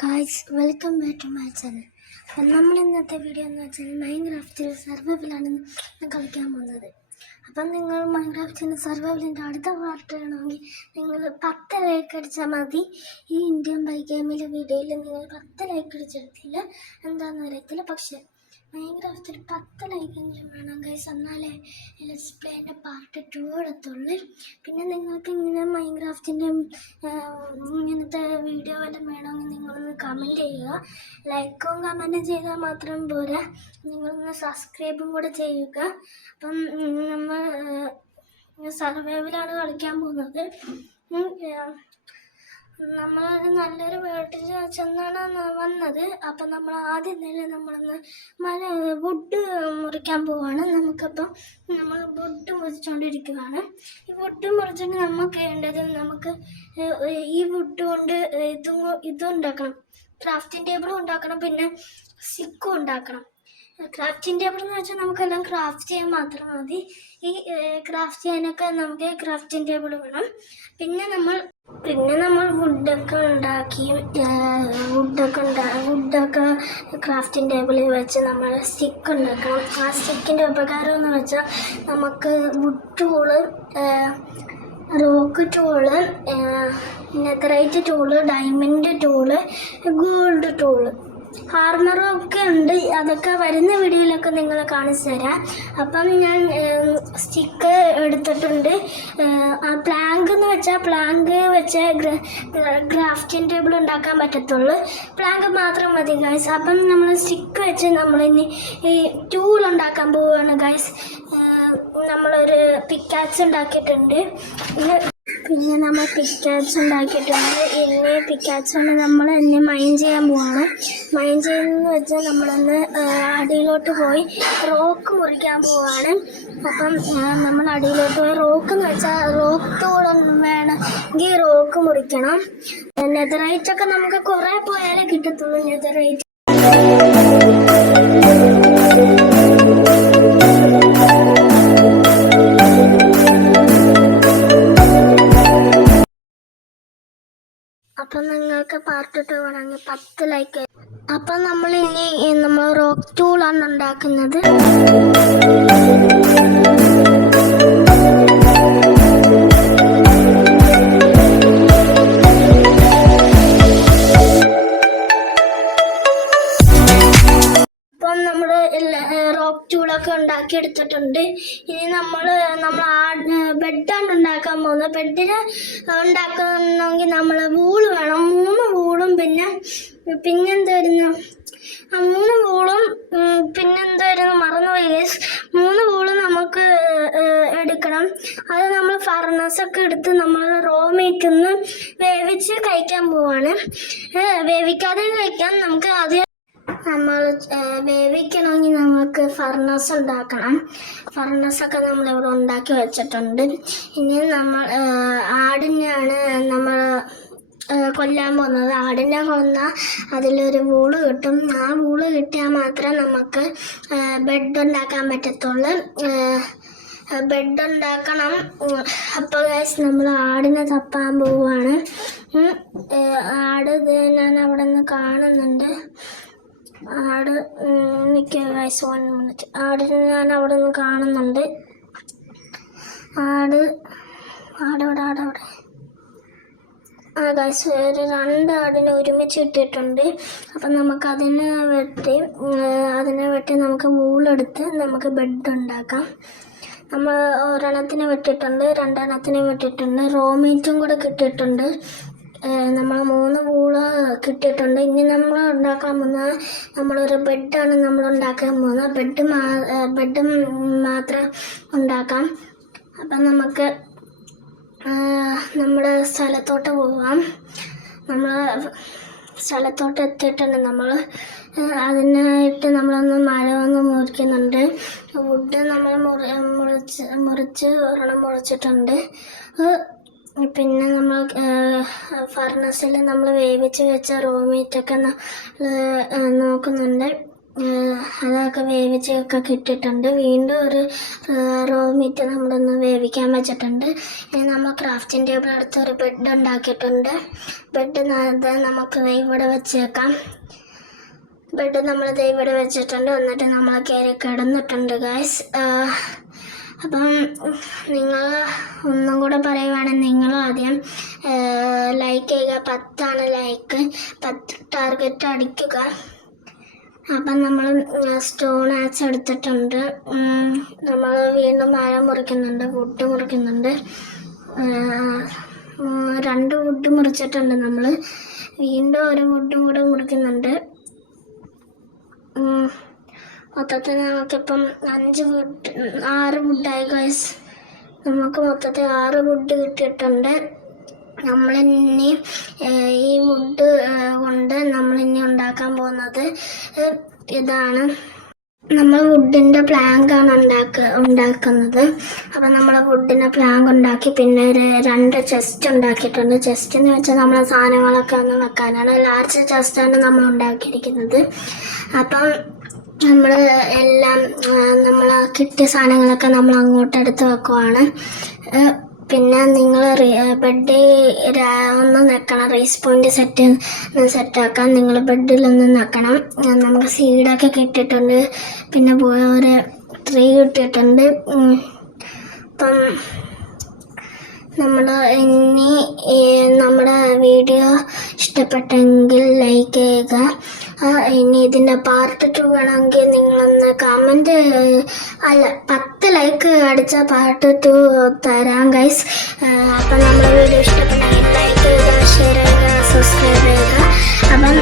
Guys, welcome back to my channel. അപ്പം നമ്മൾ ഇന്നത്തെ വീഡിയോ എന്ന് വെച്ചാൽ മൈൻക്രാഫ്റ്റിൽ സർവൈവലാണ് കളിക്കാൻ പോകുന്നത്. അപ്പം നിങ്ങൾ മൈൻക്രാഫ്റ്റിൻ്റെ സർവൈവലിൻ്റെ അടുത്ത പാർട്ട് വേണമെങ്കിൽ നിങ്ങൾ 10 ലൈക്ക് അടിച്ചാൽ മതി. ഈ ഇന്ത്യൻ ബൈ ഗെയിമിലെ വീഡിയോയിൽ നിങ്ങൾ 10 ലൈക്ക് അടിച്ചെടുത്തില്ല എന്താണെന്ന് അറിയത്തില്ല, പക്ഷേ മൈൻക്രാഫ്റ്റിൽ 10 ലൈക്കെങ്കിലും വേണം ഗൈസ്, എന്നാലേ ലെറ്റ്സ് പ്ലേൻ്റെ പാർട്ട് 2 എടുത്തുള്ളൂ. പിന്നെ നിങ്ങൾക്ക് ഇങ്ങനെ മൈൻക്രാഫ്റ്റിൻ്റെ ഇങ്ങനത്തെ വീഡിയോ വല്ലതും വേണമെങ്കിൽ നിങ്ങളൊന്ന് കമൻറ്റ് ചെയ്യുക. ലൈക്കും കമൻറ്റും ചെയ്താൽ മാത്രം പോരാ, നിങ്ങളൊന്ന് സബ്സ്ക്രൈബും കൂടെ ചെയ്യുക. അപ്പം നമ്മൾ സർവൈവലാണ് കളിക്കാൻ പോകുന്നത്. നമ്മളൊരു നല്ലൊരു വീട്ടിൽ ചെന്നാണ് വന്നത്. അപ്പം നമ്മൾ ആദ്യം തന്നെ നമ്മളൊന്ന് വുഡ് മുറിക്കാൻ പോവാണ്. നമുക്കപ്പം നമ്മൾ വുഡ് മുറിച്ചുകൊണ്ടിരിക്കുകയാണ്. ഈ വുഡ് മുറിച്ചിട്ട് നമുക്ക് വേണ്ടത് ഈ വുഡ് കൊണ്ട് ഇതും ഉണ്ടാക്കണം, ക്രാഫ്റ്റിംഗ് ടേബിളും ഉണ്ടാക്കണം, പിന്നെ സ്റ്റിക്കും ഉണ്ടാക്കണം. ക്രാഫ്റ്റിംഗ് ടേബിൾ എന്ന് വെച്ചാൽ നമുക്കെല്ലാം ക്രാഫ്റ്റ് ചെയ്യാൻ മാത്രം മതി. ഈ ക്രാഫ്റ്റ് ചെയ്യാനൊക്കെ നമുക്ക് ക്രാഫ്റ്റിംഗ് ടേബിൾ വേണം. പിന്നെ നമ്മൾ വുഡൊക്കെ ഉണ്ടാക്കി വുഡൊക്കെ ക്രാഫ്റ്റിംഗ് ടേബിളിൽ വെച്ച് നമ്മൾ സ്റ്റിക്ക് ഉണ്ടാക്കണം. ആ സ്റ്റിക്കിൻ്റെ ഉപകാരം എന്ന് വെച്ചാൽ നമുക്ക് wood tool, rock tool, netherite tool, diamond tool, gold tool, ഹാർമറൊക്കെ ഉണ്ട്. അതൊക്കെ വരുന്ന വീഡിയോയിലൊക്കെ നിങ്ങളെ കാണിച്ചു തരാം. അപ്പം ഞാൻ സ്റ്റിക്ക് എടുത്തിട്ടുണ്ട്. പ്ലാങ്ക് എന്ന് വെച്ചാൽ പ്ലാങ്ക് വെച്ച് ക്രാഫ്റ്റിംഗ് ടേബിൾ ഉണ്ടാക്കാൻ പറ്റത്തുള്ളൂ. പ്ലാങ്ക് മാത്രം മതി ഗൈസ്. അപ്പം നമ്മൾ സ്റ്റിക്ക് വെച്ച് നമ്മളിനി ഈ ടൂൾ ഉണ്ടാക്കാൻ പോവുകയാണ് ഗൈസ്. നമ്മളൊരു പിക്കാക്സ് ഉണ്ടാക്കിയിട്ടുണ്ട്. പിന്നെ നമ്മൾ പിക്കാക്സ് ഉണ്ടാക്കിയിട്ടുണ്ട്. ഇനി പിക്കാക്സ് കൊണ്ട് നമ്മൾ ഇനി മൈൻ ചെയ്യാൻ പോവാണ്. മൈൻ ചെയ്യുന്നതെന്ന് വെച്ചാൽ നമ്മളൊന്ന് അടിയിലോട്ട് പോയി റോക്ക് മുറിക്കാൻ പോവാണ്. അപ്പം നമ്മൾ അടിയിലോട്ട് പോയി റോക്ക് എന്ന് വെച്ചാൽ റോക്ക് ടൂളൊന്നും വേണമെങ്കിൽ റോക്ക് മുറിക്കണം. നെതറൈറ്റൊക്കെ നമുക്ക് കുറേ പോയാലേ കിട്ടത്തുള്ളൂ. നെതറൈറ്റ് അപ്പം നിങ്ങൾക്ക് പാർട്ട് 2 വേണമെങ്കിൽ 10 ലൈക്ക്. അപ്പം നമ്മൾ റോക്ക് ടൂളാണ് ഉണ്ടാക്കുന്നത്. റോക്ക് ടൂളൊക്കെ ഉണ്ടാക്കിയെടുത്തിട്ടുണ്ട്. ഇനി നമ്മൾ ബെഡാണ് ഉണ്ടാക്കാൻ പോകുന്നത്. ബെഡിന് ഉണ്ടാക്കണമെങ്കിൽ നമ്മൾ വൂള് വേണം. 3 വൂളും പിന്നെന്തായിരുന്നു 3 വൂളും പിന്നെന്തായിരുന്നു മറന്നുപോയി ഗൈസ്. 3 വൂളും നമുക്ക് എടുക്കണം. അത് നമ്മൾ ഫർണസൊക്കെ എടുത്ത് നമ്മൾ റോ മീറ്റിന്ന് വേവിച്ച് കഴിക്കാൻ പോവാണ്. വേവിക്കാതെ കഴിക്കാൻ നമുക്ക് ആദ്യം നമ്മൾ വേവിക്കണമെങ്കിൽ നമുക്ക് ഫർണസ് ഉണ്ടാക്കണം. ഫർണസൊക്കെ നമ്മളിവിടെ ഉണ്ടാക്കി വെച്ചിട്ടുണ്ട്. ഇനി നമ്മൾ ആടിനെയാണ് നമ്മൾ കൊല്ലാൻ പോകുന്നത്. ആടിനെ കൊന്നാൽ അതിലൊരു വൂള് കിട്ടും. ആ വൂള് കിട്ടിയാൽ മാത്രമേ നമുക്ക് ബെഡ് ഉണ്ടാക്കാൻ പറ്റത്തുള്ളൂ. ബെഡ് ഉണ്ടാക്കണം. അപ്പോൾ ഗൈസ് നമ്മൾ ആടിനെ തപ്പാൻ പോവുകയാണ്. ആട് ഞാൻ അവിടെ നിന്ന് കാണുന്നുണ്ട്. ആട് ഗൈസ് 1 മിനിറ്റ്. ആടിനെ ഞാൻ അവിടെ നിന്ന് കാണുന്നുണ്ട്. ആട് ഗൈസ് ഒരു 2 ആടിനെ ഒരുമിച്ച് ഇട്ടിട്ടുണ്ട്. അപ്പം നമുക്കതിനെ വെട്ടി നമുക്ക് വൂളെടുത്ത് നമുക്ക് ബെഡ് ഉണ്ടാക്കാം. നമ്മൾ ഒരെണ്ണത്തിന് വെട്ടിയിട്ടുണ്ട്, 2 എണ്ണത്തിനും വെട്ടിയിട്ടുണ്ട്. റോ മീറ്റും കൂടെ കിട്ടിയിട്ടുണ്ട്. നമ്മൾ 3 വൂള് കിട്ടിയിട്ടുണ്ട്. ഇനി നമ്മൾ ഉണ്ടാക്കാൻ പോകുന്നത് നമ്മളൊരു ബെഡാണ് നമ്മൾ ഉണ്ടാക്കാൻ പോകുന്നത്. ബെഡ് മാത്രം ഉണ്ടാക്കാം. അപ്പം നമുക്ക് നമ്മുടെ സ്ഥലത്തോട്ട് പോവാം. നമ്മൾ സ്ഥലത്തോട്ട് എത്തിയിട്ടുണ്ട്. നമ്മൾ അതിനായിട്ട് നമ്മളൊന്ന് മരമൊന്ന് മുറിക്കുന്നുണ്ട്. വുഡ് നമ്മൾ മുറിച്ച് ഒരെണ്ണം മുറിച്ചിട്ടുണ്ട്. പിന്നെ നമ്മൾ ഫർണസിൽ നമ്മൾ വേവിച്ച് വെച്ച റോ മീറ്റൊക്കെ നോക്കുന്നുണ്ട്. അതൊക്കെ വേവിച്ചൊക്കെ കിട്ടിയിട്ടുണ്ട്. വീണ്ടും ഒരു റോ മീറ്റ് നമ്മളൊന്ന് വേവിക്കാൻ വെച്ചിട്ടുണ്ട്. ഇനി നമ്മൾ ക്രാഫ്റ്റിംഗ് ടേബിൾ എടുത്ത് ഒരു ബെഡ് ഉണ്ടാക്കിയിട്ടുണ്ട്. ബെഡ് നമുക്ക് ഇവിടെ വെച്ചേക്കാം. ബെഡ് നമ്മൾ ഇവിടെ വെച്ചിട്ടുണ്ട്. എന്നിട്ട് നമ്മൾ കയറി കിടന്നിട്ടുണ്ട് ഗൈസ്. അപ്പം നിങ്ങൾ ഒന്നും കൂടെ പറയുവാണെങ്കിൽ നിങ്ങൾ ആദ്യം ലൈക്ക് ചെയ്യുക. 10 ലൈക്ക്, 10 ടാർഗറ്റ് അടിക്കുക. അപ്പം നമ്മൾ സ്റ്റോൺ ആക്സ് എടുത്തിട്ടുണ്ട്. നമ്മൾ വീണ്ടും മരം മുറിക്കുന്നുണ്ട്, വുഡ് മുറിക്കുന്നുണ്ട്. 2 വുഡ് മുറിച്ചിട്ടുണ്ട്. നമ്മൾ വീണ്ടും ഒരു വുഡും കൂടെ മുറിക്കുന്നുണ്ട്. മൊത്തത്തിൽ നമുക്കിപ്പം 6 വുഡായി ഗൈസ്. നമുക്ക് മൊത്തത്തിൽ 6 വുഡ് കിട്ടിയിട്ടുണ്ട്. നമ്മളിനി ഈ വുഡ് കൊണ്ട് നമ്മളിനി ഉണ്ടാക്കാൻ പോകുന്നത് ഇതാണ്. നമ്മൾ വുഡിൻ്റെ പ്ലാങ്കാണ് ഉണ്ടാക്കുന്നത്. അപ്പം നമ്മൾ വുഡിൻ്റെ പ്ലാങ്ക് ഉണ്ടാക്കി. പിന്നെ ഒരു 2 ചെസ്റ്റ് ഉണ്ടാക്കിയിട്ടുണ്ട്. ചെസ്റ്റ് എന്ന് വെച്ചാൽ നമ്മളെ സാധനങ്ങളൊക്കെ ഒന്ന് വെക്കാനാണ്. ലാർജ് ചെസ്റ്റാണ് നമ്മൾ ഉണ്ടാക്കിയിരിക്കുന്നത്. അപ്പം നമ്മൾ എല്ലാം നമ്മൾ കിട്ടിയ സാധനങ്ങളൊക്കെ നമ്മൾ അങ്ങോട്ട് എടുത്ത് വെക്കുവാണ്. പിന്നെ നിങ്ങൾ ബെഡ് ഒന്ന് നിൽക്കണം. റേസ് പോയിന്റ് സെറ്റാക്കാൻ നിങ്ങൾ ബെഡിലൊന്ന് നിൽക്കണം. നമുക്ക് സീഡൊക്കെ കിട്ടിയിട്ടുണ്ട്. പിന്നെ ഒരു ട്രീ കിട്ടിയിട്ടുണ്ട്. അപ്പം നമ്മൾ ഇനി നമ്മുടെ വീഡിയോ ഇഷ്ടപ്പെട്ടെങ്കിൽ ലൈക്ക് ചെയ്യുക. ഇനി ഇതിൻ്റെ പാർട്ട് 2 വേണമെങ്കിൽ നിങ്ങളൊന്ന് കമൻറ്റ് 10 ലൈക്ക് അടിച്ചാൽ പാർട്ട് 2 തരാം ഗൈസ്. അപ്പം നമ്മുടെ വീഡിയോ ഇഷ്ടപ്പെട്ടെങ്കിൽ ലൈക്ക് ചെയ്യുക, ഷെയർ ചെയ്യുക, സബ്സ്ക്രൈബ് ചെയ്യുക. അപ്പം